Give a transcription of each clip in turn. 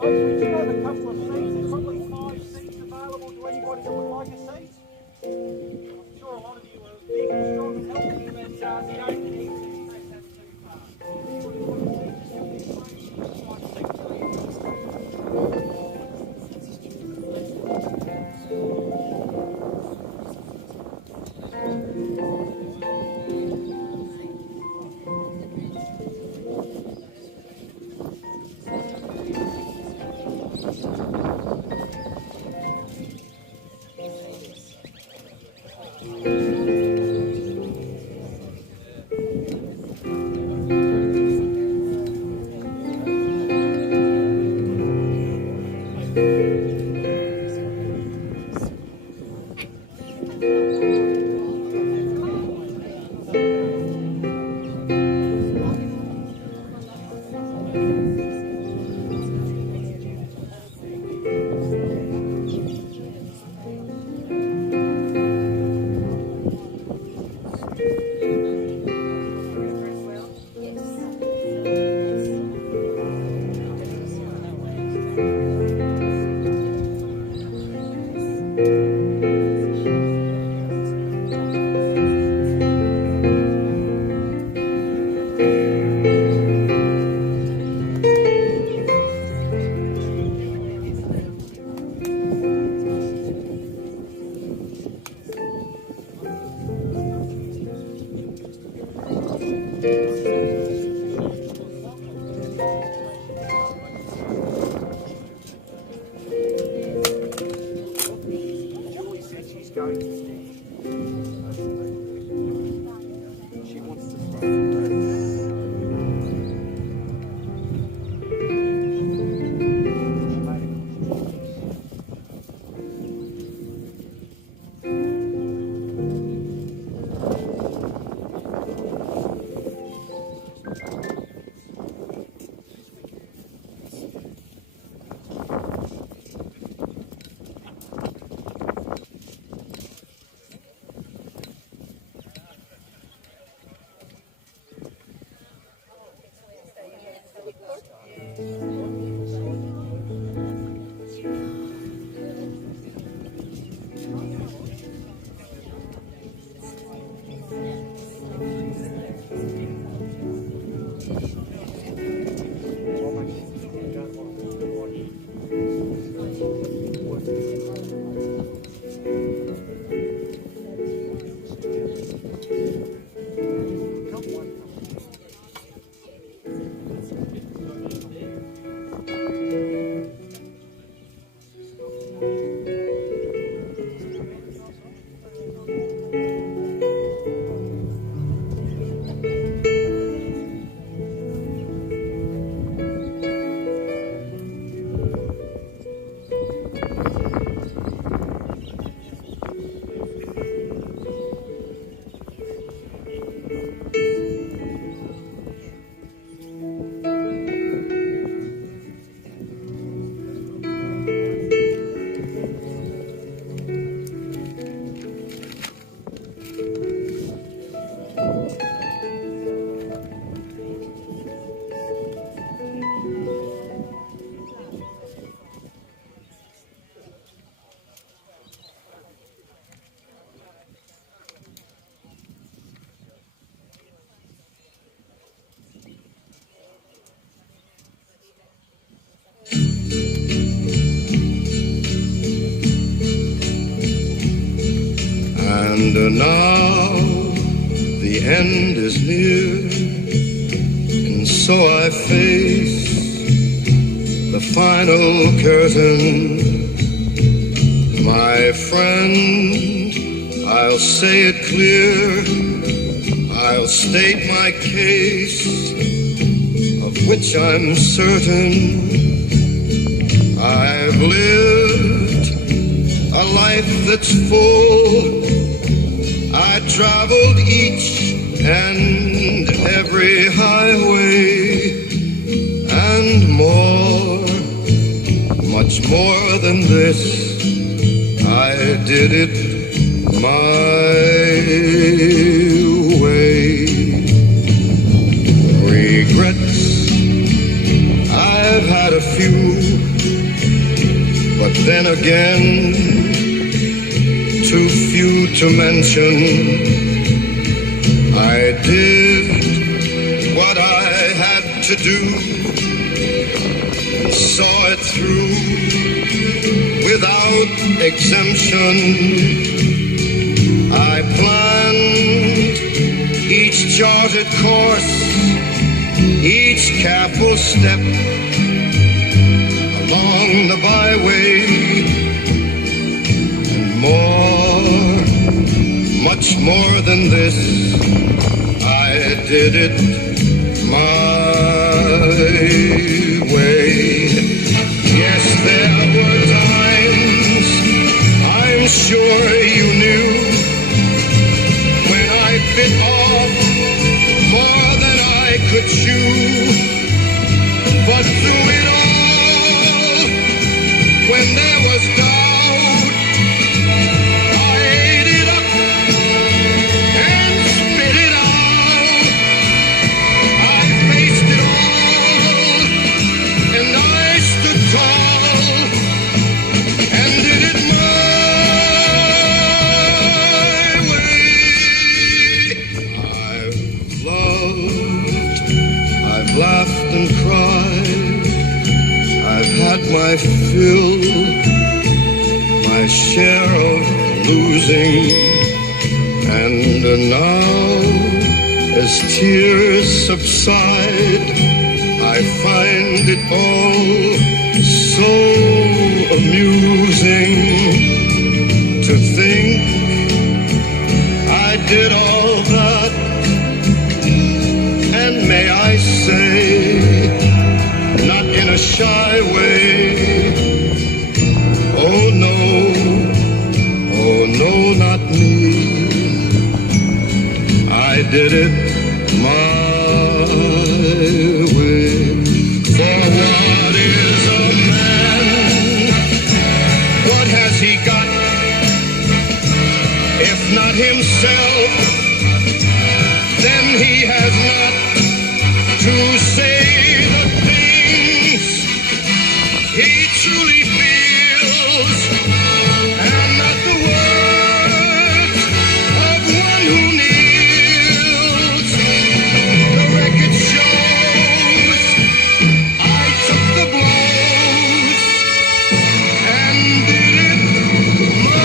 We do have a couple of seats. There's probably 5 seats available to anybody that would like a seat. I'm sure a lot of you are big and strong and healthy, but you don't need to stretch that too far. Anybody want a seat? Just give me a screen. Find a seat for you. And now the end is near, and so I face the final curtain. My friend, I'll say it clear, I'll state my case, of which I'm certain. I've lived a life that's full. I traveled each and every highway, and more, much more than this. I did it my way. Regrets, I've had a a few, but then again, too few to mention. I did what I had to do, saw it through without exemption. I planned each charted course, each careful step along the byway, and more, much more than this, I did it my way. Yes, there were times, I'm sure you knew, when I bit off more than I could chew. But through it all, when there was doubt, I ate it up and spit it out. I faced it all, and I stood tall and did it my way. I've loved, I've laughed and cried, I've had my fill, my share of losing, and now, as tears subside, I find it all so amusing to think I did all that, and may I say, not in a shy way, oh no, not me. I did it my way. For what is a man? What has he got? If not himself, then he has not to say the things he truly feels, and not the words of one who kneels. The record shows I took the blows and did it my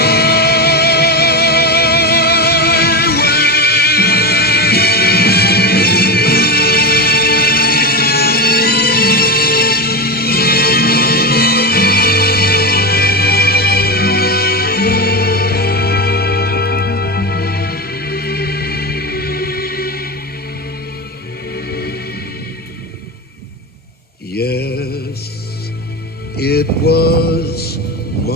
Yes, it was my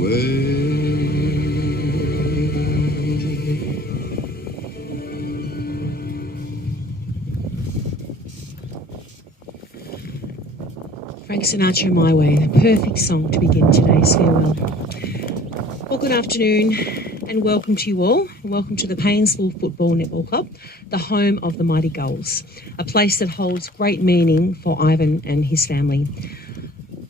way. Frank Sinatra, My Way, the perfect song to begin today's farewell. Well, good afternoon and welcome to you all. Welcome to the Paynesville Football Netball Club, the home of the Mighty Gulls, a place that holds great meaning for Ivan and his family.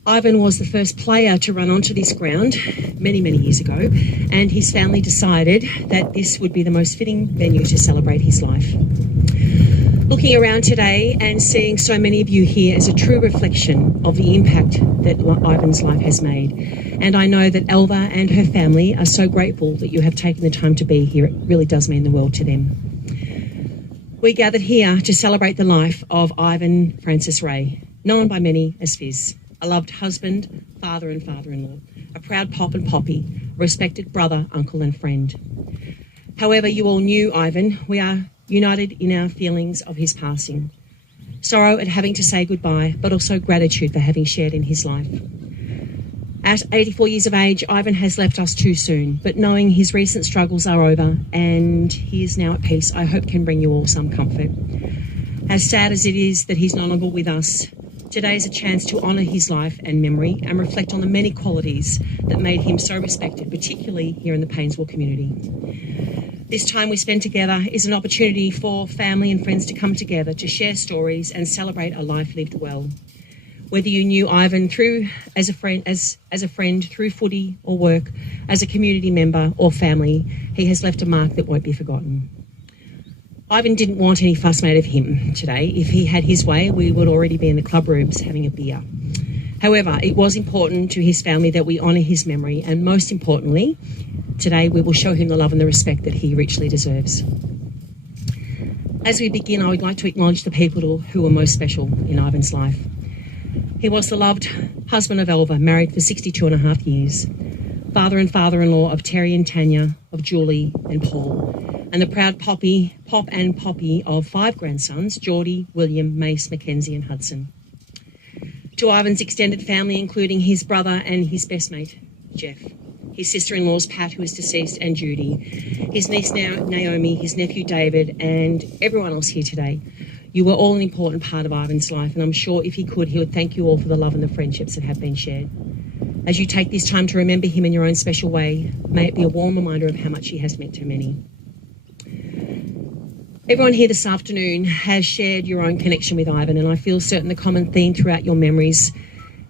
Ivan was the first player to run onto this ground many, many years ago, and his family decided that this would be the most fitting venue to celebrate his life. Looking around today and seeing so many of you here is a true reflection of the impact that Ivan's life has made. And I know that Elva and her family are so grateful that you have taken the time to be here. It really does mean the world to them. We gathered here to celebrate the life of Ivan Francis Ray, known by many as Fizz, a loved husband, father and father-in-law, a proud pop and poppy, a respected brother, uncle and friend. However, you all knew Ivan. We are united in our feelings of his passing. Sorrow at having to say goodbye, but also gratitude for having shared in his life. At 84 years of age, Ivan has left us too soon, but knowing his recent struggles are over and he is now at peace, I hope can bring you all some comfort. As sad as it is that he's no longer with us, today is a chance to honour his life and memory and reflect on the many qualities that made him so respected, particularly here in the Paynesville community. This time we spend together is an opportunity for family and friends to come together to share stories and celebrate a life lived well. Whether you knew Ivan as a friend through footy or work, as a community member or family, he has left a mark that won't be forgotten. Ivan didn't want any fuss made of him today. If he had his way, we would already be in the club rooms having a beer. However, it was important to his family that we honour his memory, and most importantly, today we will show him the love and the respect that he richly deserves. As we begin, I would like to acknowledge the people who were most special in Ivan's life. He was the loved husband of Elva, married for 62 and a half years, father and father-in-law of Terry and Tanya, of Julie and Paul, and the proud Pop and Poppy of 5 grandsons, Geordie, William, Mace, Mackenzie and Hudson. To Ivan's extended family, including his brother and his best mate, Jeff, his sister-in-laws, Pat, who is deceased, and Judy, his niece Naomi, his nephew David, and everyone else here today. You were all an important part of Ivan's life, and I'm sure if he could, he would thank you all for the love and the friendships that have been shared. As you take this time to remember him in your own special way, may it be a warm reminder of how much he has meant to many. Everyone here this afternoon has shared your own connection with Ivan, and I feel certain the common theme throughout your memories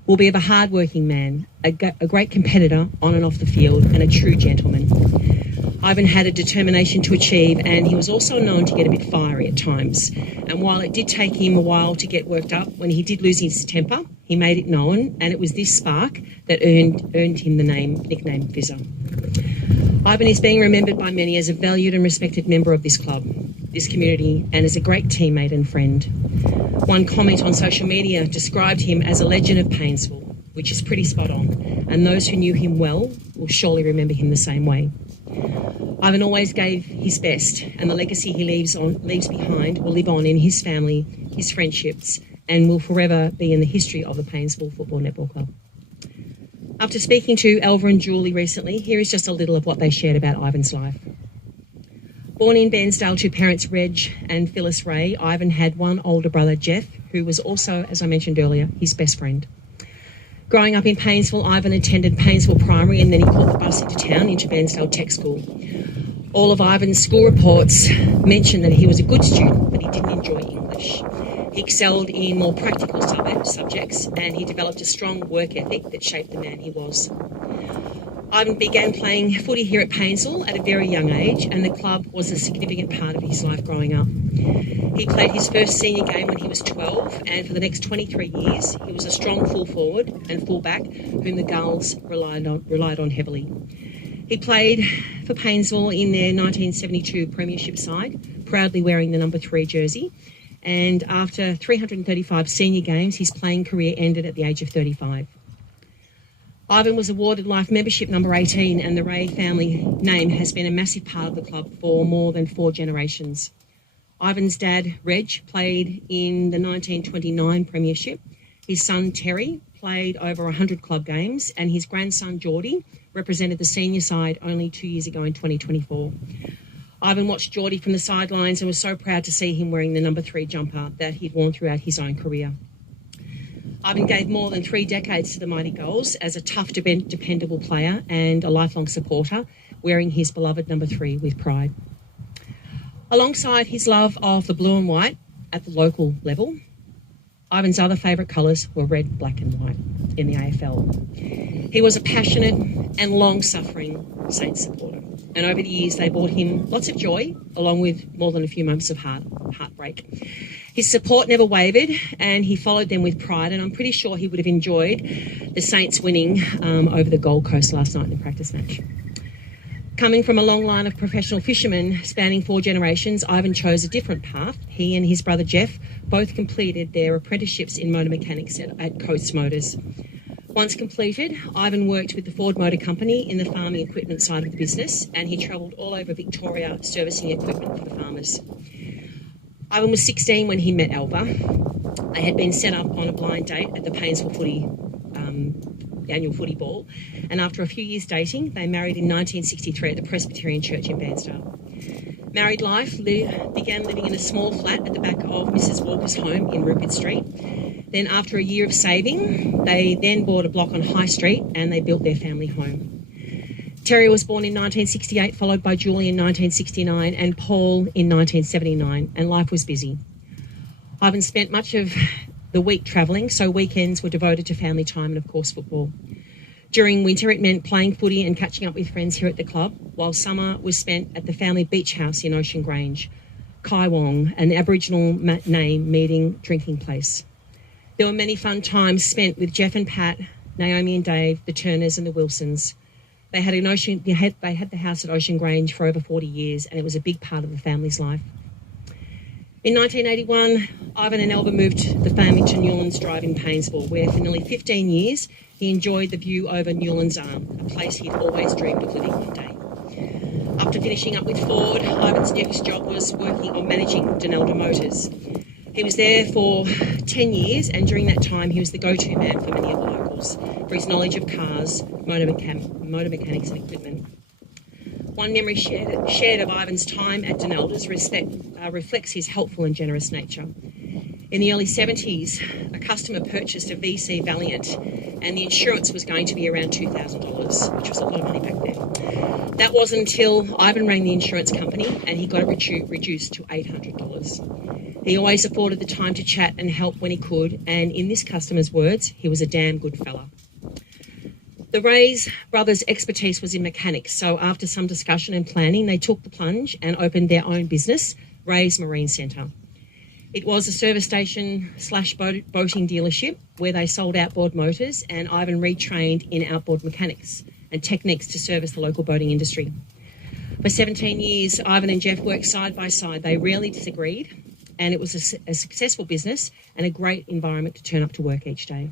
will be of a hard-working man, a great competitor on and off the field, and a true gentleman. Ivan had a determination to achieve, and he was also known to get a bit fiery at times. And while it did take him a while to get worked up, when he did lose his temper, he made it known, and it was this spark that earned him the nickname Fizzer. Ivan is being remembered by many as a valued and respected member of this club, this community, and as a great teammate and friend. One comment on social media described him as a legend of Paynesville, which is pretty spot on, and those who knew him well will surely remember him the same way. Ivan always gave his best, and the legacy he leaves behind will live on in his family, his friendships, and will forever be in the history of the Paynesville Football Netball Club. After speaking to Elva and Julie recently, here is just a little of what they shared about Ivan's life. Born in Bairnsdale to parents Reg and Phyllis Ray, Ivan had one older brother, Jeff, who was also, as I mentioned earlier, his best friend. Growing up in Paynesville, Ivan attended Paynesville Primary, and then he caught the bus into town into Bairnsdale Tech School. All of Ivan's school reports mentioned that he was a good student, but he didn't enjoy English. He excelled in more practical subjects, and he developed a strong work ethic that shaped the man he was. Ivan began playing footy here at Paynesville at a very young age, and the club was a significant part of his life growing up. He played his first senior game when he was 12, and for the next 23 years, he was a strong full forward and full back whom the Gulls relied on heavily. He played for Paynesville in their 1972 premiership side, proudly wearing the number 3 jersey, and after 335 senior games, his playing career ended at the age of 35. Ivan was awarded life membership number 18, and the Ray family name has been a massive part of the club for more than 4 generations. Ivan's dad, Reg, played in the 1929 premiership. His son, Terry, played over 100 club games, and his grandson, Geordie, represented the senior side only 2 years ago in 2024. Ivan watched Geordie from the sidelines and was so proud to see him wearing the number 3 jumper that he'd worn throughout his own career. Ivan gave more than 3 decades to the Mighty Gulls as a tough, dependable player and a lifelong supporter, wearing his beloved number 3 with pride. Alongside his love of the blue and white at the local level, Ivan's other favourite colours were red, black and white in the AFL. He was a passionate and long-suffering Saints supporter, and over the years they brought him lots of joy, along with more than a few moments of heartbreak. His support never wavered, and he followed them with pride, and I'm pretty sure he would have enjoyed the Saints winning over the Gold Coast last night in the practice match. Coming from a long line of professional fishermen spanning 4 generations, Ivan chose a different path. He and his brother Jeff both completed their apprenticeships in motor mechanics at Coates Motors. Once completed, Ivan worked with the Ford Motor Company in the farming equipment side of the business, and he travelled all over Victoria servicing equipment for the farmers. Ivan was 16 when he met Elva. They had been set up on a blind date at the Paynesville annual footy ball, and after a few years dating, they married in 1963 at the Presbyterian Church in Bairnsdale. Married life began living in a small flat at the back of Mrs. Walker's home in Rupert Street. Then after a year of saving, they then bought a block on High Street and they built their family home. Terry was born in 1968, followed by Julie in 1969 and Paul in 1979, and life was busy. Ivan spent much of the week travelling, so weekends were devoted to family time and, of course, football. During winter, it meant playing footy and catching up with friends here at the club, while summer was spent at the family beach house in Ocean Grange, Kaiwong, an Aboriginal name meaning drinking place. There were many fun times spent with Jeff and Pat, Naomi and Dave, the Turners and the Wilsons. They had the house at Ocean Grange for over 40 years, and it was a big part of the family's life. In 1981, Ivan and Elva moved the family to Newlands Drive in Paynesville, where for nearly 15 years he enjoyed the view over Newlands Arm, a place he'd always dreamed of living one day. After finishing up with Ford, Ivan's next job was working on managing Donalda Motors. He was there for 10 years, and during that time he was the go-to man for many of the locals for his knowledge of cars, motor mechanics and equipment. One memory shared of Ivan's time at Donalda's reflects his helpful and generous nature. In the early 70s, a customer purchased a VC Valiant, and the insurance was going to be around $2,000, which was a lot of money back then. That wasn't until Ivan rang the insurance company and he got it reduced to $800. He always afforded the time to chat and help when he could, and in this customer's words, he was a damn good fella. The Rays brothers' expertise was in mechanics, so after some discussion and planning, they took the plunge and opened their own business, Rays Marine Centre. It was a service station / boating dealership where they sold outboard motors, and Ivan retrained in outboard mechanics and techniques to service the local boating industry. For 17 years, Ivan and Jeff worked side by side. They rarely disagreed, and it was a successful business and a great environment to turn up to work each day.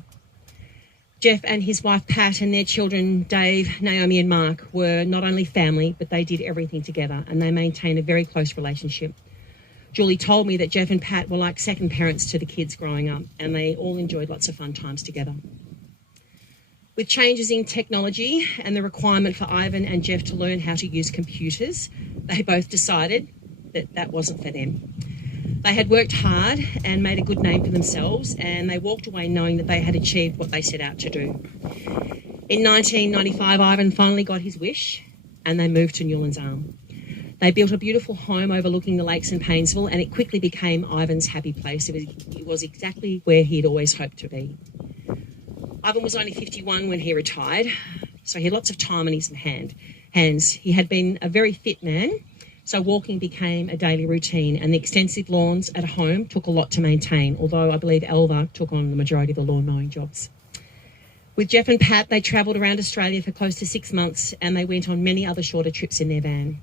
Jeff and his wife Pat and their children Dave, Naomi and Mark were not only family, but they did everything together, and they maintained a very close relationship. Julie told me that Jeff and Pat were like second parents to the kids growing up, and they all enjoyed lots of fun times together. With changes in technology and the requirement for Ivan and Jeff to learn how to use computers, they both decided that that wasn't for them. They had worked hard and made a good name for themselves, and they walked away knowing that they had achieved what they set out to do. In 1995, Ivan finally got his wish, and they moved to Newlands Arm. They built a beautiful home overlooking the lakes in Paynesville, and it quickly became Ivan's happy place. It was exactly where he'd always hoped to be. Ivan was only 51 when he retired, so he had lots of time on his hands. He had been a very fit man, so walking became a daily routine, and the extensive lawns at home took a lot to maintain, although I believe Elva took on the majority of the lawn mowing jobs. With Jeff and Pat, they travelled around Australia for close to 6 months, and they went on many other shorter trips in their van.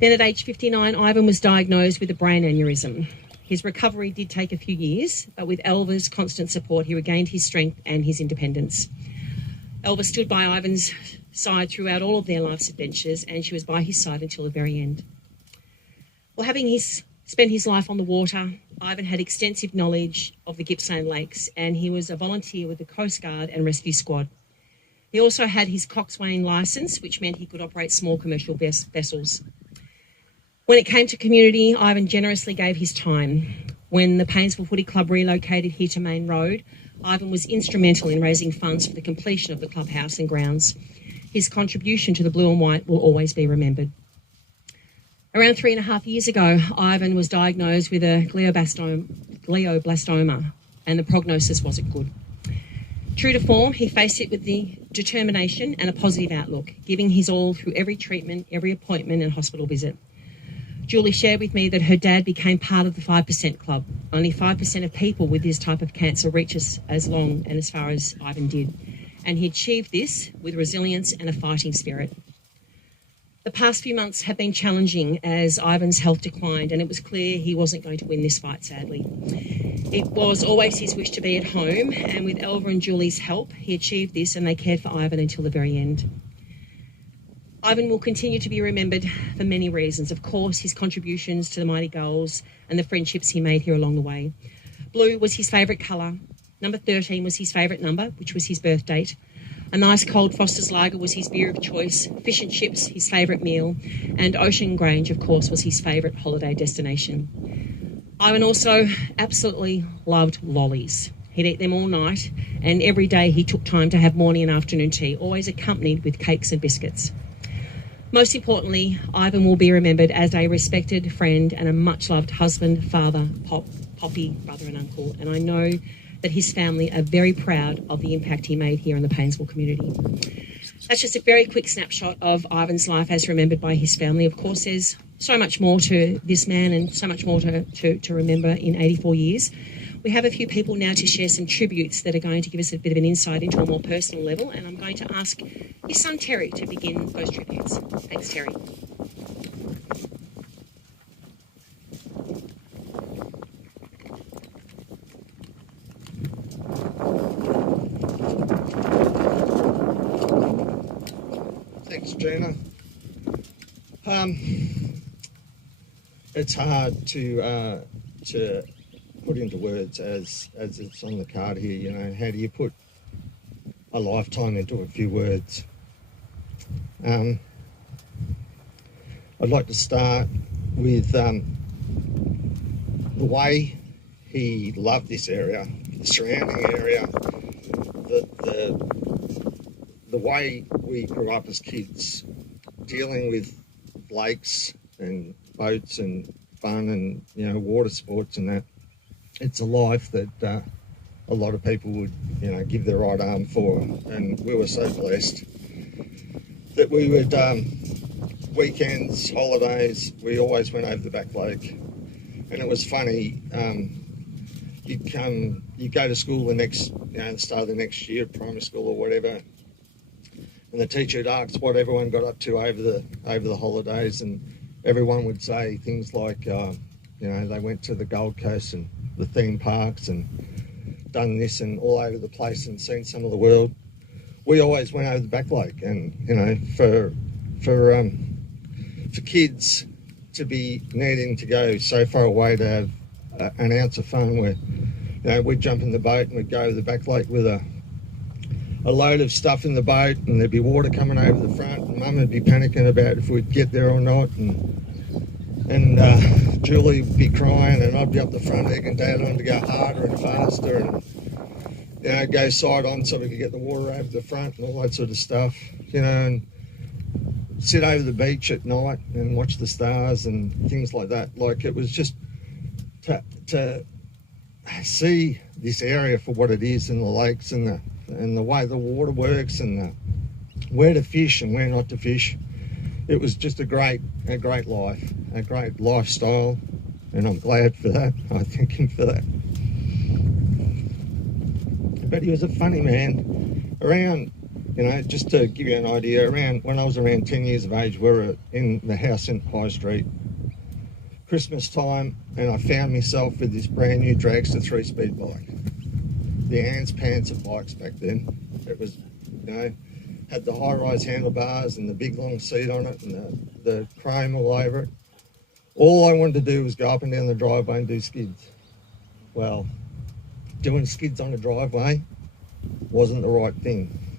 Then at age 59, Ivan was diagnosed with a brain aneurysm. His recovery did take a few years, but with Elva's constant support, he regained his strength and his independence. Elva stood by Ivan's side throughout all of their life's adventures, and she was by his side until the very end. Well, having spent his life on the water, Ivan had extensive knowledge of the Gippsland Lakes, and he was a volunteer with the Coast Guard and Rescue Squad. He also had his coxswain licence, which meant he could operate small commercial vessels. When it came to community, Ivan generously gave his time. When the Paynesville Footy Club relocated here to Main Road, Ivan was instrumental in raising funds for the completion of the clubhouse and grounds. His contribution to the blue and white will always be remembered. Around 3.5 years ago, Ivan was diagnosed with a glioblastoma, and the prognosis wasn't good. True to form, he faced it with the determination and a positive outlook, giving his all through every treatment, every appointment and hospital visit. Julie shared with me that her dad became part of the 5% club. Only 5% of people with this type of cancer reach as long and as far as Ivan did. And he achieved this with resilience and a fighting spirit. The past few months have been challenging as Ivan's health declined, and it was clear he wasn't going to win this fight, sadly. It was always his wish to be at home, and with Elva and Julie's help, he achieved this, and they cared for Ivan until the very end. Ivan will continue to be remembered for many reasons. Of course, his contributions to the mighty goals and the friendships he made here along the way. Blue was his favourite colour. Number 13 was his favourite number, which was his birth date. A nice cold Foster's Lager was his beer of choice. Fish and chips, his favourite meal. And Ocean Grange, of course, was his favourite holiday destination. Ivan also absolutely loved lollies. He'd eat them all night, and every day he took time to have morning and afternoon tea, always accompanied with cakes and biscuits. Most importantly, Ivan will be remembered as a respected friend and a much-loved husband, father, poppy, brother and uncle, and I know that his family are very proud of the impact he made here in the Paynesville community. That's just a very quick snapshot of Ivan's life as remembered by his family. Of course, there's so much more to this man and so much more to remember in 84 years. We have a few people now to share some tributes that are going to give us a bit of an insight into a more personal level, and I'm going to ask his son Terry to begin those tributes. Thanks, Terry. Thanks, Gina. It's hard to put into words as it's on the card here. You know, how do you put a lifetime into a few words? I'd like to start with the way he loved this area, the surrounding area, the way we grew up as kids, dealing with lakes and boats and fun and, you know, water sports and that. It's a life that a lot of people would, you know, give their right arm for, and we were so blessed that we would, weekends, holidays, we always went over the back lake. And it was funny, you'd go to school the next, you know, the start of the next year, primary school or whatever, and the teacher would ask what everyone got up to over the holidays, and everyone would say things like, you know, they went to the Gold Coast and the theme parks and done this and all over the place and seen some of the world. We always went over the back lake, and, you know, for kids to be needing to go so far away to have an ounce of fun, where, you know, we'd jump in the boat and we'd go over the back lake with a load of stuff in the boat, and there'd be water coming over the front, and Mum would be panicking about if we'd get there or not, and Julie would be crying, and I'd be up the front egging Dad on to go harder and faster, and, you know, go side on so we could get the water over the front and all that sort of stuff, you know, and sit over the beach at night and watch the stars and things like that. Like, it was just to see this area for what it is, and the lakes and the way the water works, and where to fish and where not to fish. It was just a great life, a great lifestyle, and I'm glad for that. I thank him for that. But he was a funny man. Around, you know, just to give you an idea, when I was around 10 years of age, we were in the house in High Street, Christmas time, and I found myself with this brand new dragster 3-speed bike. The Ann's pants of bikes back then. It was, you know, had the high-rise handlebars and the big long seat on it and the chrome all over it. All I wanted to do was go up and down the driveway and do skids. Well, doing skids on a driveway wasn't the right thing.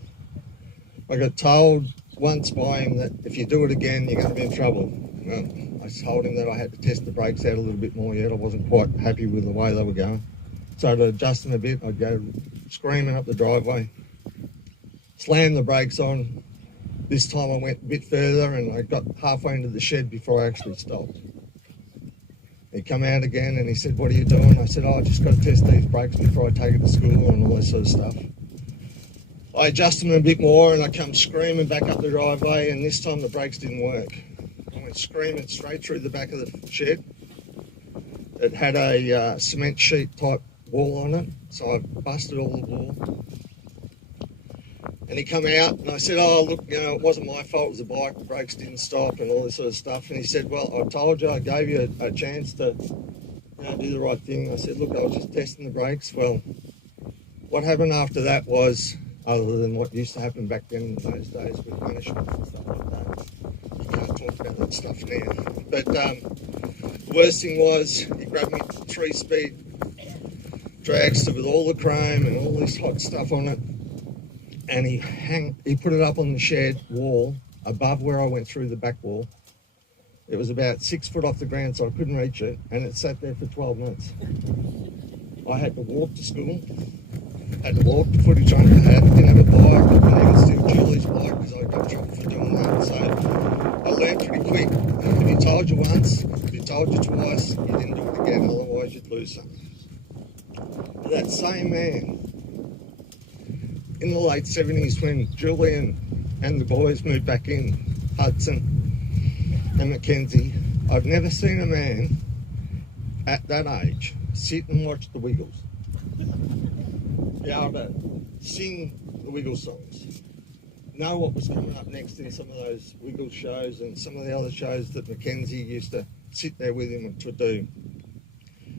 I got told once by him that if you do it again, you're going to be in trouble. Well, I told him that I had to test the brakes out a little bit more yet. I wasn't quite happy with the way they were going. So to adjust them a bit, I'd go screaming up the driveway, slam the brakes on. This time I went a bit further, and I got halfway into the shed before I actually stopped. He come out again and he said, "What are you doing?" I said, "Oh, I just got to test these brakes before I take it to school," and all that sort of stuff. I adjusted them a bit more, and I come screaming back up the driveway, and this time the brakes didn't work. I went screaming straight through the back of the shed. It had a cement sheet type wall on it, so I busted all the wall. And he come out, and I said, "Oh, look, you know, it wasn't my fault, it was the bike, the brakes didn't stop," and all this sort of stuff. And he said, "Well, I told you, I gave you a chance to, you know, do the right thing." I said, "Look, I was just testing the brakes." Well, what happened after that was, other than what used to happen back then in those days with punishments and stuff like that, you can't talk about that stuff now. But the worst thing was, he grabbed me 3-speed dragster with all the chrome and all this hot stuff on it, and he put it up on the shed wall above where I went through the back wall. It was about 6 foot off the ground, so I couldn't reach it, and it sat there for 12 months. I had to walk to school, had to walk the footy train I had, didn't have a bike, couldn't even steal Julie's bike because I got in trouble for doing that. So I learned pretty quick. If he told you once, if he told you twice, you didn't do it again, otherwise you'd lose something. But that same man, in the late 70s when Julian and the boys moved back in, Hudson and Mackenzie, I've never seen a man at that age sit and watch the Wiggles, be able to sing the Wiggles songs, know what was coming up next in some of those Wiggles shows and some of the other shows that Mackenzie used to sit there with him to do.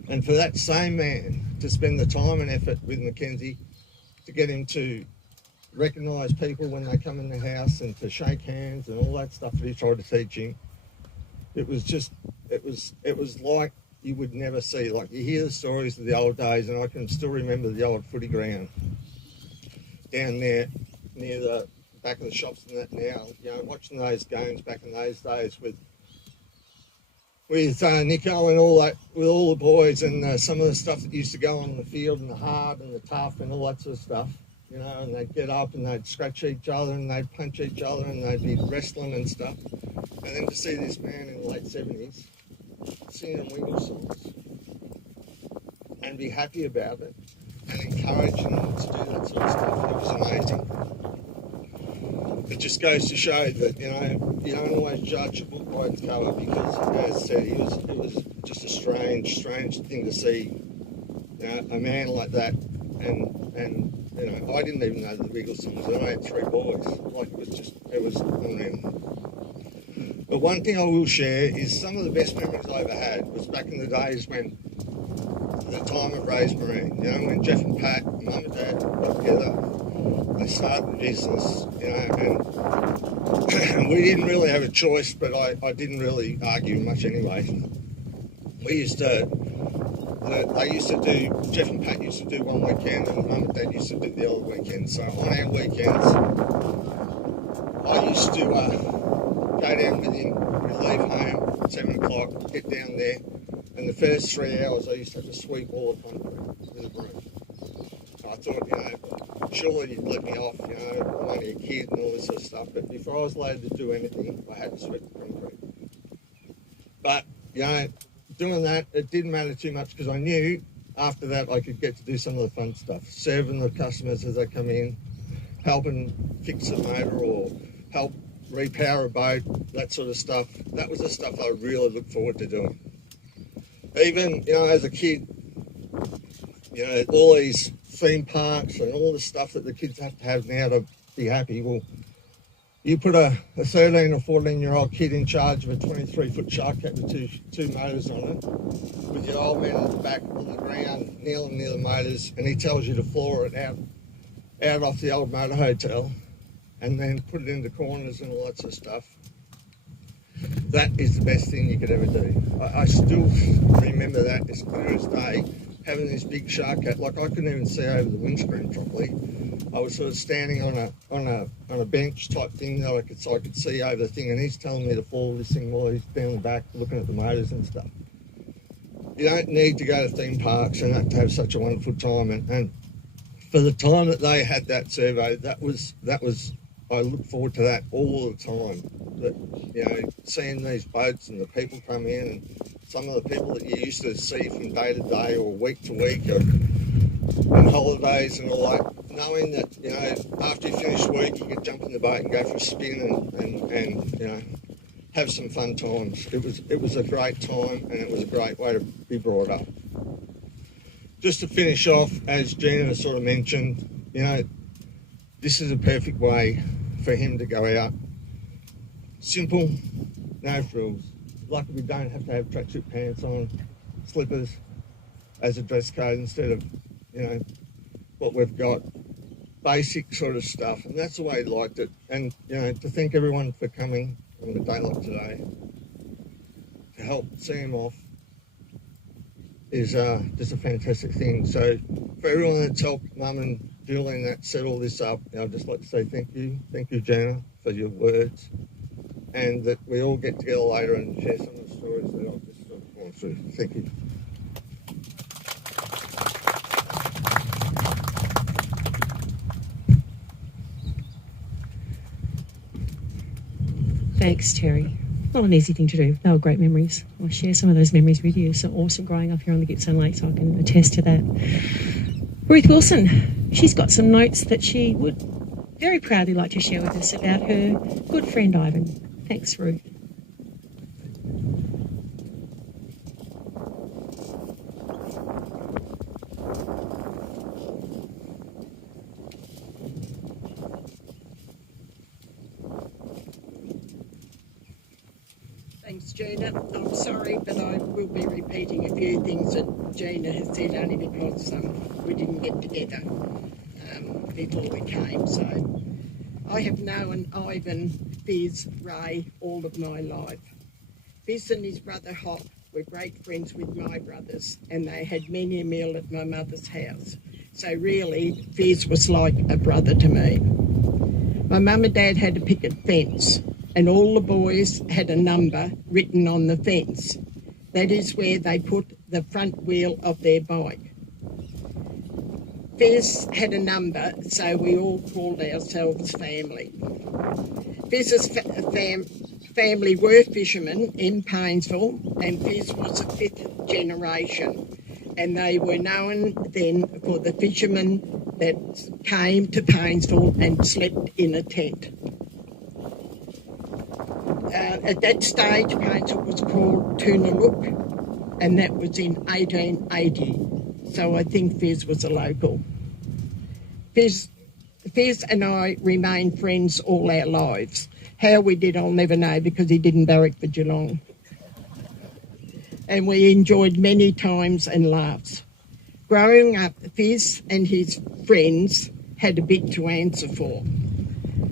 And for that same man to spend the time and effort with Mackenzie to get him to recognise people when they come in the house and to shake hands and all that stuff that he tried to teach him, it was like you would never see. Like, you hear the stories of the old days, and I can still remember the old footy ground down there near the back of the shops and that now, you know, watching those games back in those days with Nico and all that, with all the boys, and some of the stuff that used to go on in the field, and the hard and the tough and all that sort of stuff, you know, and they'd get up and they'd scratch each other and they'd punch each other and they'd be wrestling and stuff. And then to see this man in the late 70s singing Wingle songs and be happy about it and encouraging them to do that sort of stuff, it was amazing. It just goes to show that, you know, you don't always judge a book by its cover, because, as I said, it was just a strange thing to see, you know, a man like that, and you know, I didn't even know the Wiggles songs, and I had 3 boys. Like, it was unreal. But one thing I will share is some of the best memories I ever had was back in the days when, the time of Ray's Marine, you know, when Jeff and Pat, Mum and Dad got together, they started the business, you know, and we didn't really have a choice, but I didn't really argue much anyway. Jeff and Pat used to do one weekend, and Mum and Dad used to do the other weekend. So on our weekends, I used to go down with him. We'd leave home at 7 o'clock, get down there, and the first 3 hours I used to have to sweep all the concrete with a broom. I thought, you know, surely you'd let me off, you know, I'm only a kid and all this sort of stuff, but before I was allowed to do anything, I had to sweep the concrete. But, you know, doing that, it didn't matter too much, because I knew after that I could get to do some of the fun stuff, serving the customers as they come in, helping fix a motor or help repower a boat, that sort of stuff. That was the stuff I really looked forward to doing. Even, you know, as a kid, you know, all these theme parks and all the stuff that the kids have to have now to be happy. Well, you put a 13 or 14-year-old kid in charge of a 23-foot shark cat with two motors on it, with your old man at the back on the ground kneeling near the motors, and he tells you to floor it out off the old motor hotel and then put it into corners and all that sort of stuff. That is the best thing you could ever do. I still remember that as clear as day, having this big shark cat. Like, I couldn't even see over the windscreen properly. I was sort of standing on a bench type thing that I could see over the thing, and he's telling me to follow this thing while he's down the back looking at the motors and stuff. You don't need to go to theme parks and have to have such a wonderful time. And for the time that they had that survey, that was I look forward to that all the time. That, you know, seeing these boats and the people come in, and some of the people that you used to see from day to day or week to week, or on holidays and all that, knowing that, you know, after you finish work, you could jump in the boat and go for a spin and you know, have some fun times. It was a great time, and it was a great way to be brought up. Just to finish off, as Gina has sort of mentioned, you know, this is a perfect way for him to go out. Simple, no frills. Lucky we don't have to have tracksuit pants on, slippers as a dress code instead of, you know, what we've got. Basic sort of stuff, and that's the way he liked it. And, you know, to thank everyone for coming on a day like today to help see him off is just a fantastic thing. So for everyone that's helped Mum and Julian that set all this up, I'd just like to say thank you, Jana, for your words, and that we all get together later and share some of the stories that I've just sort of gone through. Thank you. Thanks, Terry. Not an easy thing to do. They were great memories. I'll share some of those memories with you. So awesome growing up here on the Gippsland Lakes. I can attest to that. Ruth Wilson, she's got some notes that she would very proudly like to share with us about her good friend Ivan. Thanks, Ruth. Thanks, Gina. I'm sorry, but I will be repeating a few things that Gina has said only because we didn't get together before we came. So I have known Ivan, Fizz, Ray all of my life. Fizz and his brother Hop were great friends with my brothers, and they had many a meal at my mother's house. So really, Fizz was like a brother to me. My mum and dad had a picket fence, and all the boys had a number written on the fence. That is where they put the front wheel of their bike. Fizz had a number, so we all called ourselves family. Fizz's family were fishermen in Paynesville, and Fizz was a 5th generation. And they were known then for the fishermen that came to Paynesville and slept in a tent. At that stage, Paynesville was called Toonalook, and that was in 1880. So I think Fizz was a local. Fizz and I remained friends all our lives. How we did, I'll never know, because he didn't barrack for Geelong. And we enjoyed many times and laughs. Growing up, Fizz and his friends had a bit to answer for.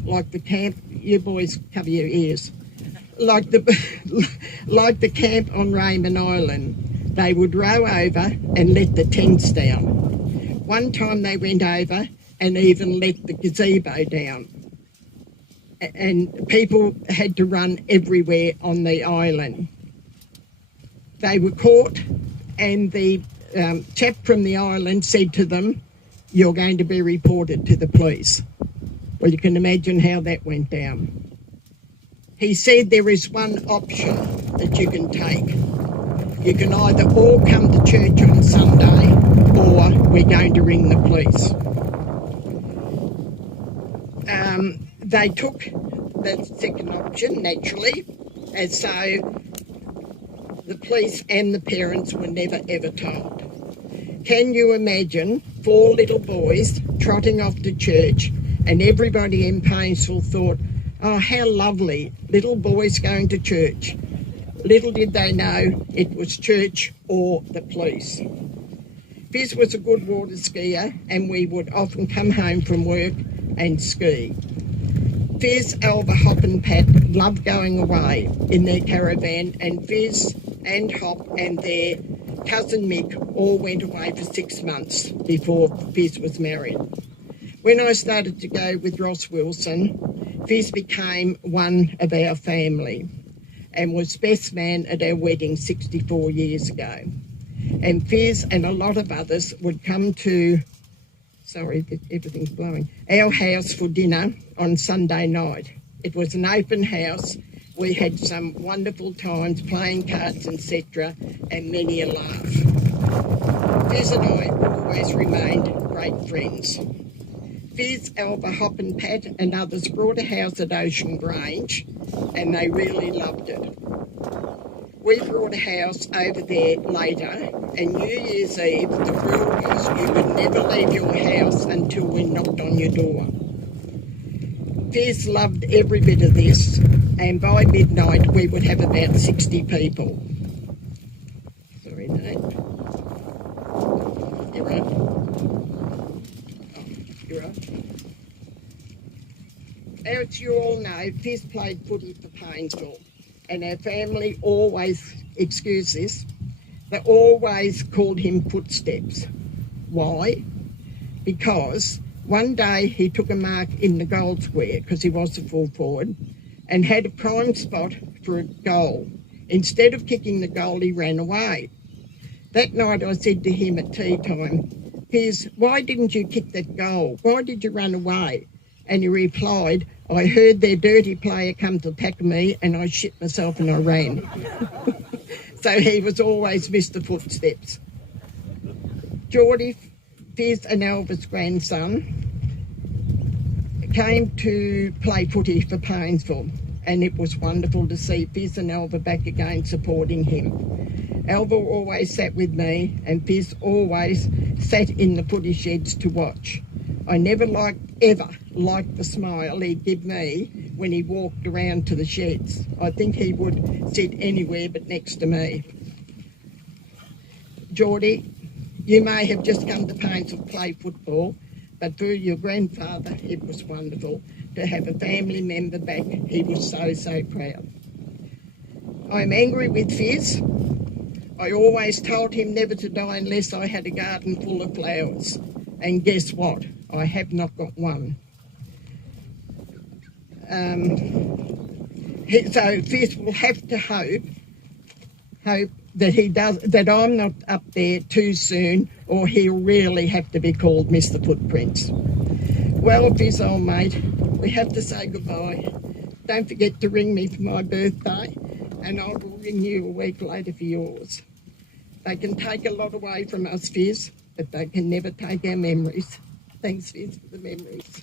Like the camp, you boys cover your ears. Like the camp on Raymond Island, they would row over and let the tents down. One time they went over and even let the gazebo down. And people had to run everywhere on the island. They were caught, and the chap from the island said to them, "You're going to be reported to the police." Well, you can imagine how that went down. He said there is one option that you can take. You can either all come to church on Sunday, or we're going to ring the police. They took the second option, naturally, and so the police and the parents were never ever told. Can you imagine 4 little boys trotting off to church, and everybody in Paynesville thought, oh, how lovely, little boys going to church. Little did they know it was church or the police. Fizz was a good water skier, and we would often come home from work and ski. Fizz, Alva, Hop and Pat loved going away in their caravan, and Fizz and Hop and their cousin Mick all went away for 6 months before Fizz was married. When I started to go with Ross Wilson, Fizz became one of our family and was best man at our wedding 64 years ago. And Fizz and a lot of others would come to, sorry, everything's blowing, our house for dinner on Sunday night. It was an open house. We had some wonderful times playing cards, etc., and many a laugh. Fizz and I always remained great friends. Fizz, Alva, Hop and Pat and others brought a house at Ocean Grange, and they really loved it. We brought a house over there later, and New Year's Eve, the rule was you could never leave your house until we knocked on your door. Fizz loved every bit of this, and by midnight we would have about 60 people. Sorry, Nate. You're right. Oh, you're right. As you all know, Fizz played footy for Paynesville, and our family always, excuse this, they always called him Footsteps. Why? Because one day he took a mark in the goal square, because he was a full forward, and had a prime spot for a goal. Instead of kicking the goal, he ran away. That night I said to him at tea time, Fizz, why didn't you kick that goal? Why did you run away? And he replied, I heard their dirty player come to tackle me and I shit myself and I ran. So he was always Mr. Footsteps. Geordie, Fizz and Elvis' grandson, came to play footy for Paynesville, and it was wonderful to see Fizz and Elva back again supporting him. Elva always sat with me and Fizz always sat in the footy sheds to watch. I never ever liked the smile he'd give me when he walked around to the sheds. I think he would sit anywhere but next to me. Geordie, you may have just come to Paynesville to play football, but for your grandfather, it was wonderful to have a family member back. He was so, so proud. I'm angry with Fizz. I always told him never to die unless I had a garden full of flowers. And guess what? I have not got one. So Fizz will have to hope that he does, that I'm not up there too soon, or he'll really have to be called Mr. Footprints. Well, Fizz, old mate, we have to say goodbye. Don't forget to ring me for my birthday, and I will ring you a week later for yours. They can take a lot away from us, Fizz, but they can never take our memories. Thanks, Fizz, for the memories.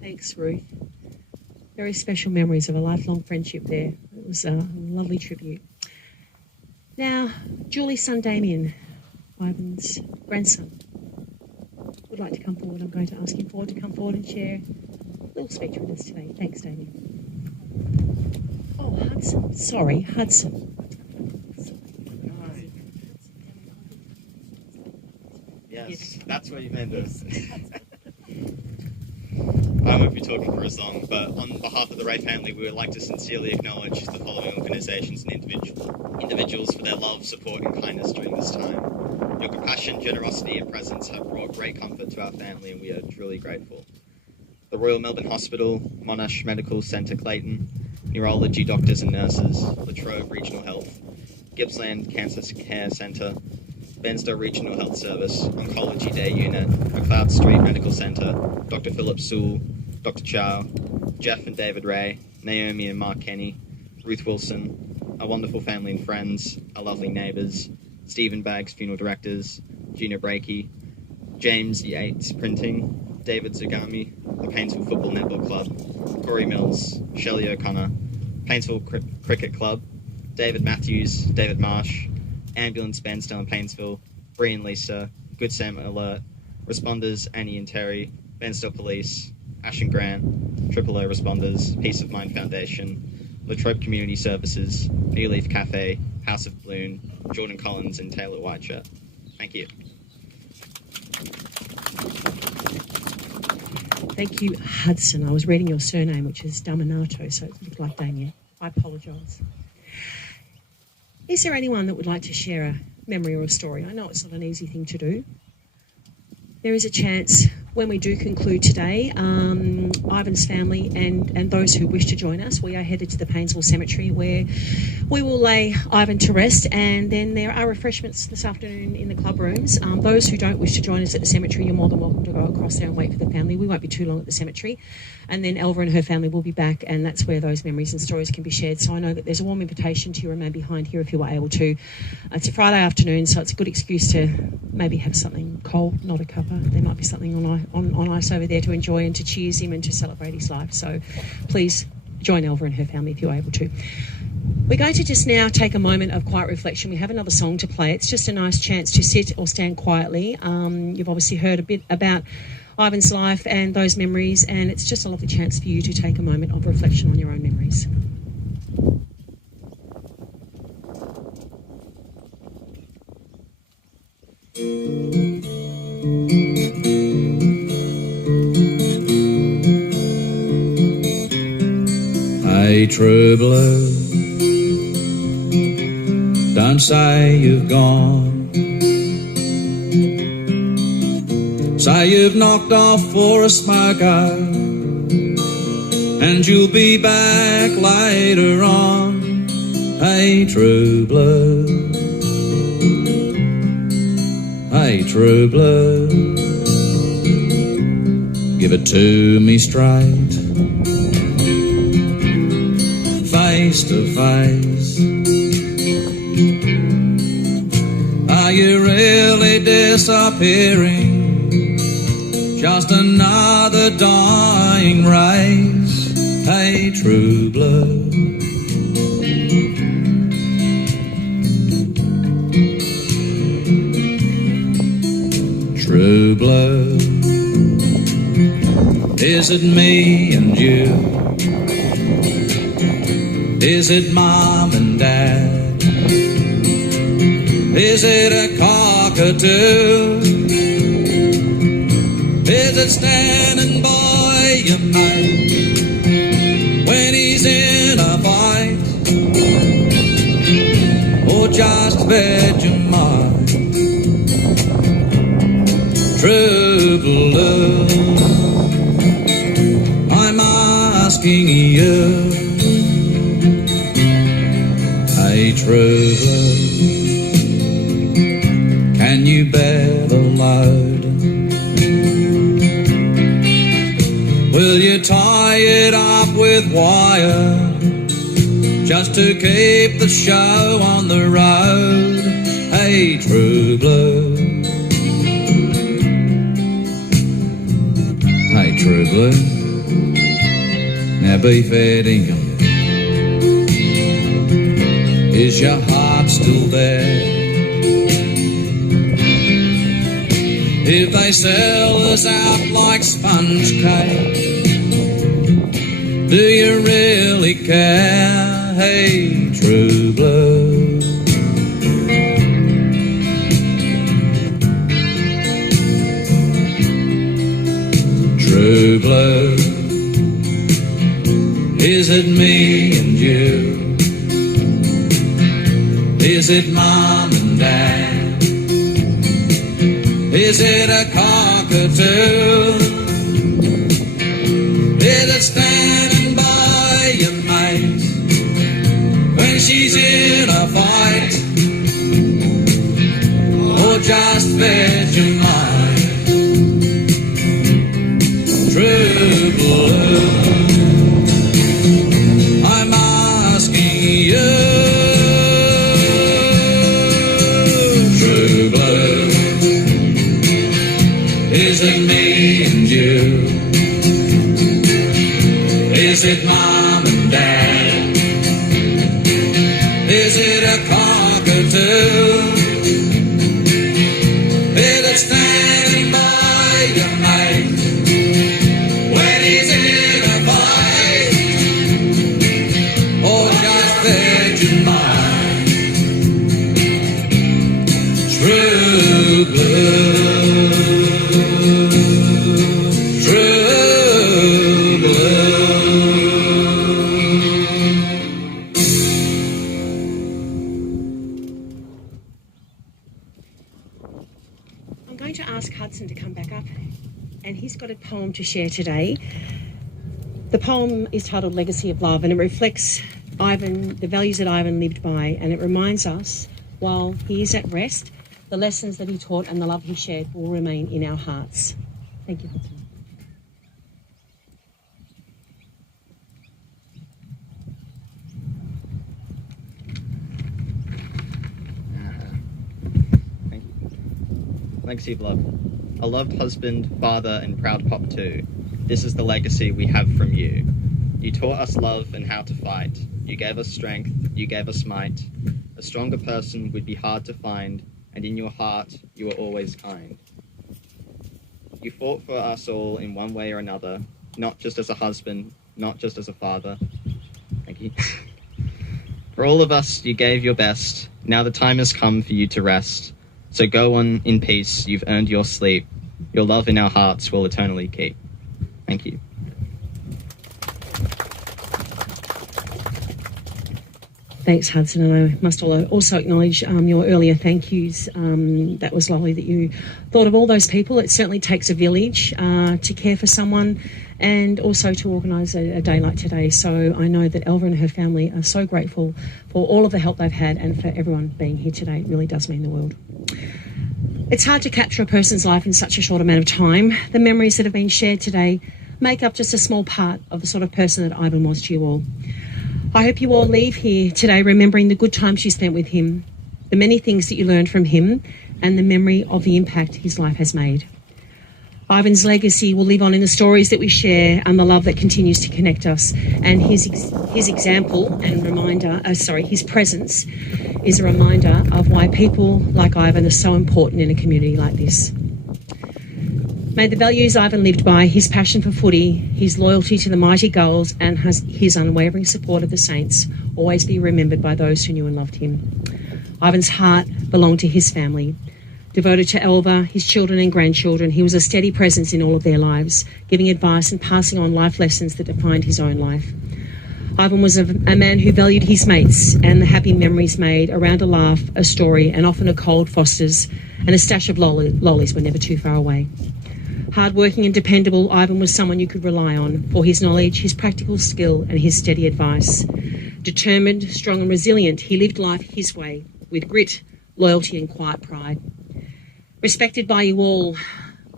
Thanks, Ruth. Very special memories of a lifelong friendship there. It was a lovely tribute. Now, Julie's son Damien, Ivan's grandson, would like to come forward. I'm going to ask him forward to come forward and share a little speech with us today. Thanks, Damien. Oh, Hudson. Sorry, Hudson. Yes, that's what you meant us. I won't be talking for a song, but on behalf of the Ray family, we would like to sincerely acknowledge the following organisations and individuals for their love, support and kindness during this time. Your compassion, generosity and presence have brought great comfort to our family and we are truly grateful. The Royal Melbourne Hospital, Monash Medical Centre Clayton, Neurology Doctors and Nurses, Latrobe Regional Health, Gippsland Cancer Care Centre, Bairstow Regional Health Service, Oncology Day Unit, McLeod Street Medical Centre, Dr. Philip Sewell, Dr. Chow, Jeff and David Ray, Naomi and Mark Kenny, Ruth Wilson, our wonderful family and friends, our lovely neighbours, Stephen Baggs Funeral Directors, Gina Brakey, James Yates Printing, David Zagami, the Paynesville Football Netball Club, Corey Mills, Shelley O'Connor, Paynesville Cricket Club, David Matthews, David Marsh, Ambulance Bairstow and Paynesville, Bree and Lisa, Good Sam Alert, Responders Annie and Terry, Bairstow Police, Ash and Grant, Triple O Responders, Peace of Mind Foundation, Latrobe Community Services, New Leaf Cafe, House of Balloon, Jordan Collins and Taylor Whiteshirt. Thank you. Thank you, Hudson. I was reading your surname, which is Daminato, so it looked like Damien. I apologise. Is there anyone that would like to share a memory or a story? I know it's not an easy thing to do. There is a chance when we do conclude today, Ivan's family and those who wish to join us, we are headed to the Paynesville Cemetery where we will lay Ivan to rest, and then there are refreshments this afternoon in the club rooms. Those who don't wish to join us at the cemetery, you're more than welcome to go across there and wait for the family. We won't be too long at the cemetery. And then Elva and her family will be back, and that's where those memories and stories can be shared. So I know that there's a warm invitation to you remain behind here if you were able to. It's a Friday afternoon, so it's a good excuse to maybe have something cold, not a cuppa. There might be something on ice over there to enjoy and to cheers him and to celebrate his life. So please join Elva and her family if you're able to. We're going to just now take a moment of quiet reflection. We have another song to play. It's just a nice chance to sit or stand quietly. You've obviously heard a bit about Ivan's life and those memories, and it's just a lovely chance for you to take a moment of reflection on your own memories. Hey, true blue, don't say you've gone. Say you've knocked off for a smoker and you'll be back later on. Hey, true blue. Hey, true blue. Give it to me straight, face to face. Are you really disappearing? Just another dying race. Hey, true blue. True blue. Is it me and you? Is it mom and dad? Is it a cockatoo? Is it standing by your mate when he's in a fight? Or just Vegemite? True blue, I'm asking you. Hey, true blue, can you bear the load? Will you tie it up with wire just to keep the show on the road? Hey, true blue. Hey, true blue. Now be fair dinkum. Is your heart still there? If they sell us out like sponge cake, do you really care? Hey, true blue. True blue. Is it me and you? Is it mom and dad? Is it a cockatoo? Is it standing by your mate when she's in a fight? Or just Vegemite? True blue, I'm asking you. True blue, is it me and you? Is it mom and dad? Is it a cockatoo? Is it standing by your mate when he's in a fight? Or just Vegemite? True blue. I'm going to ask Hudson to come back up, and he's got a poem to share today. The poem is titled Legacy of Love, and it reflects the values that Ivan lived by, and it reminds us, while he is at rest, the lessons that he taught and the love he shared will remain in our hearts. Thank you, Hudson. Thank you. Legacy of love. A loved husband, father, and proud pop too. This is the legacy we have from you. You taught us love and how to fight. You gave us strength, you gave us might. A stronger person would be hard to find, and in your heart, you were always kind. You fought for us all in one way or another, not just as a husband, not just as a father. Thank you. For all of us, you gave your best. Now the time has come for you to rest. So go on in peace, you've earned your sleep. Your love in our hearts will eternally keep. Thank you. Thanks, Hudson, and I must also acknowledge your earlier thank yous. That was lovely that you thought of all those people. It certainly takes a village to care for someone, and also to organise a day like today. So I know that Elva and her family are so grateful for all of the help they've had and for everyone being here today. It really does mean the world. It's hard to capture a person's life in such a short amount of time. The memories that have been shared today make up just a small part of the sort of person that Ivan was to you all. I hope you all leave here today remembering the good times you spent with him, the many things that you learned from him, and the memory of the impact his life has made. Ivan's legacy will live on in the stories that we share and the love that continues to connect us. And his example and his presence is a reminder of why people like Ivan are so important in a community like this. May the values Ivan lived by, his passion for footy, his loyalty to the mighty Gulls, and his unwavering support of the Saints always be remembered by those who knew and loved him. Ivan's heart belonged to his family. Devoted to Elva, his children and grandchildren, he was a steady presence in all of their lives, giving advice and passing on life lessons that defined his own life. Ivan was a man who valued his mates and the happy memories made around a laugh, a story, and often a cold Foster's, and a stash of lollies were never too far away. Hard-working and dependable, Ivan was someone you could rely on for his knowledge, his practical skill, and his steady advice. Determined, strong and resilient, he lived life his way, with grit, loyalty and quiet pride. Respected by you all,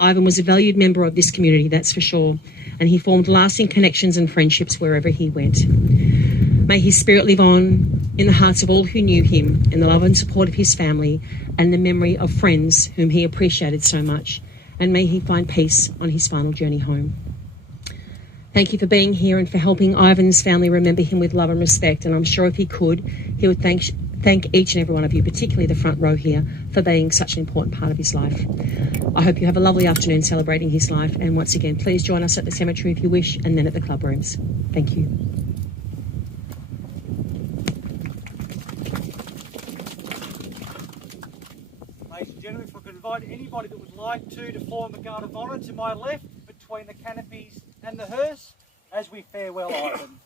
Ivan was a valued member of this community, that's for sure, and he formed lasting connections and friendships wherever he went. May his spirit live on in the hearts of all who knew him, in the love and support of his family, and the memory of friends whom he appreciated so much, and may he find peace on his final journey home. Thank you for being here and for helping Ivan's family remember him with love and respect, and I'm sure if he could, he would thank each and every one of you, particularly the front row here, for being such an important part of his life. I hope you have a lovely afternoon celebrating his life, and once again, please join us at the cemetery if you wish, and then at the club rooms. Thank you. Ladies and gentlemen, if I could invite anybody that would like to form a guard of honour to my left, between the canopies and the hearse, as we farewell Ivan.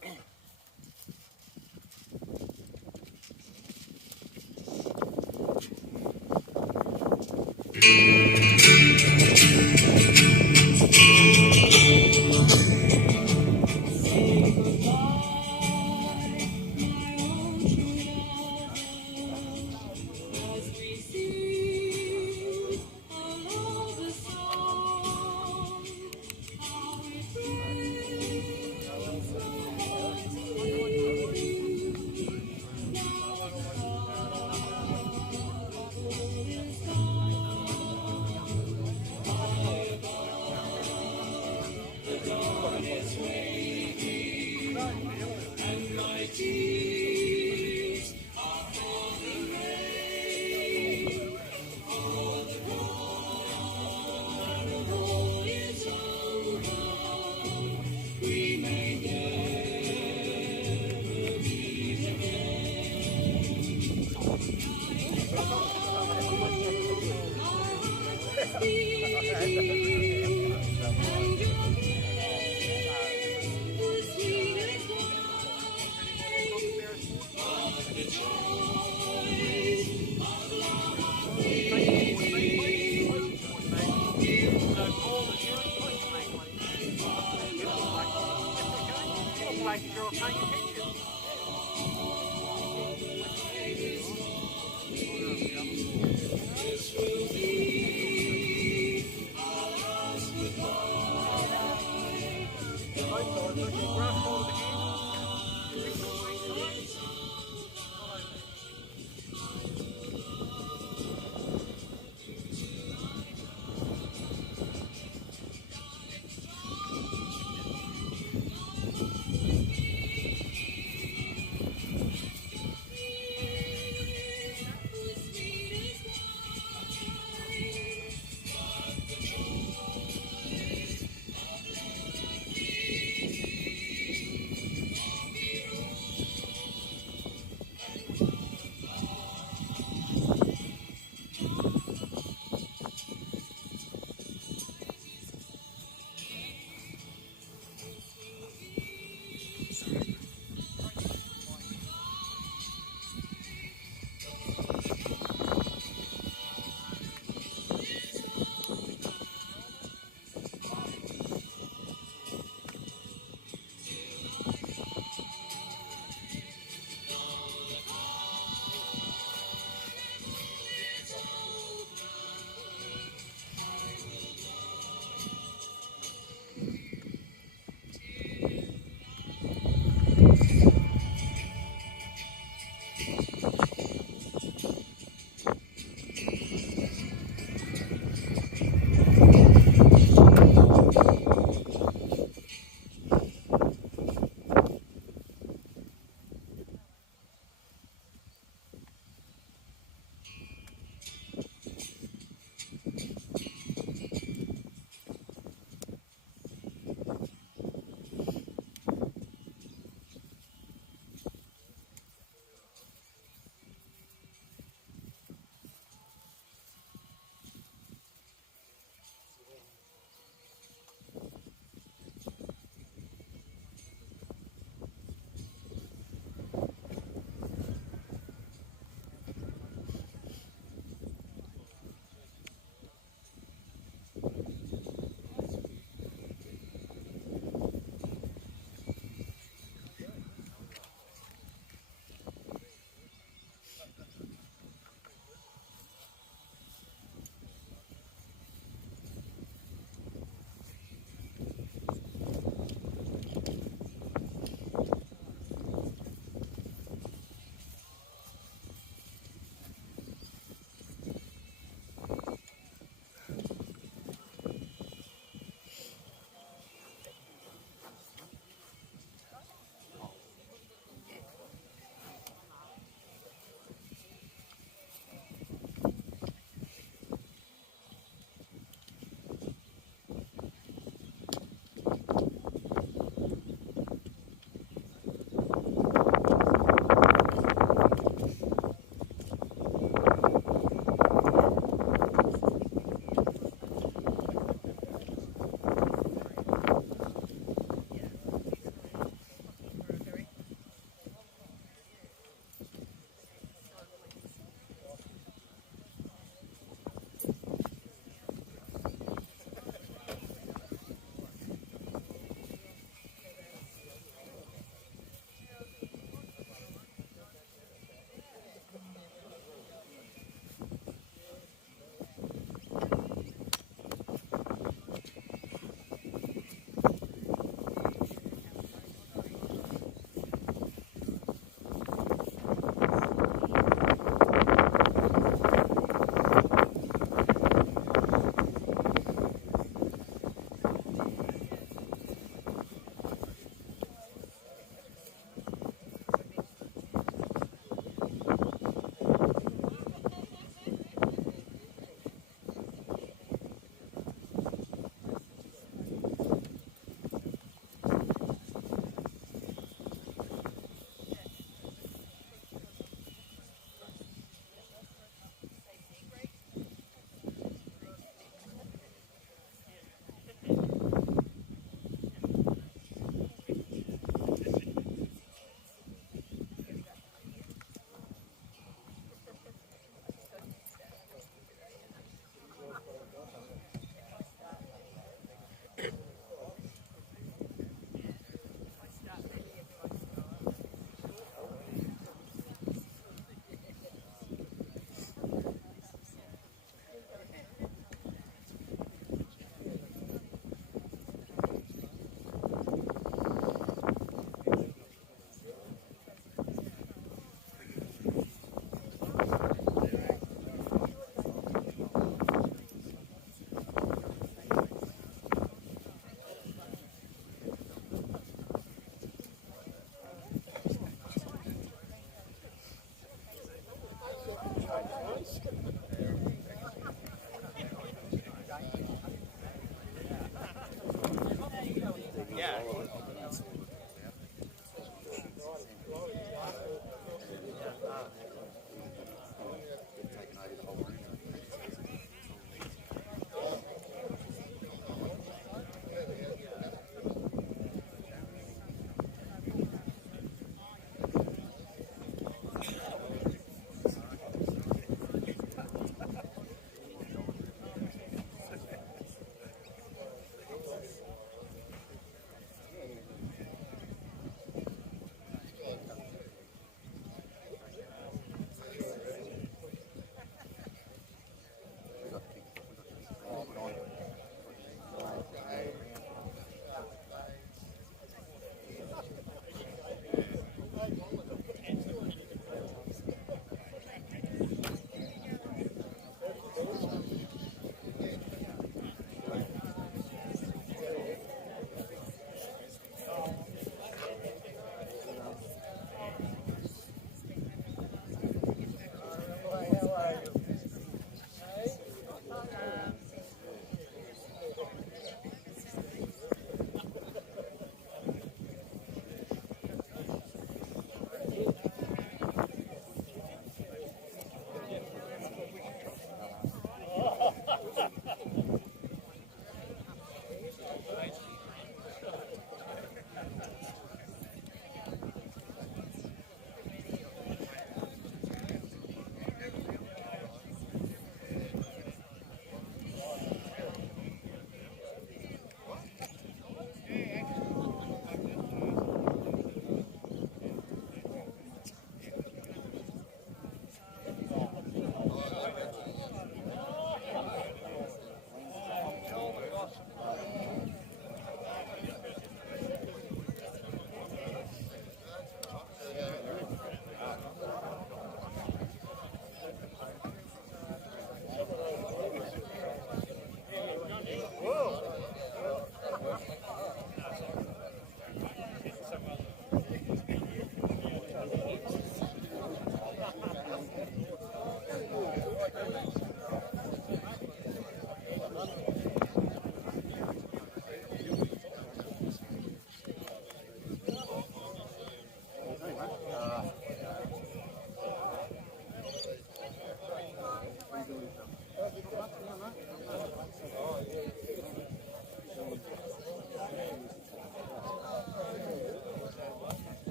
name of it.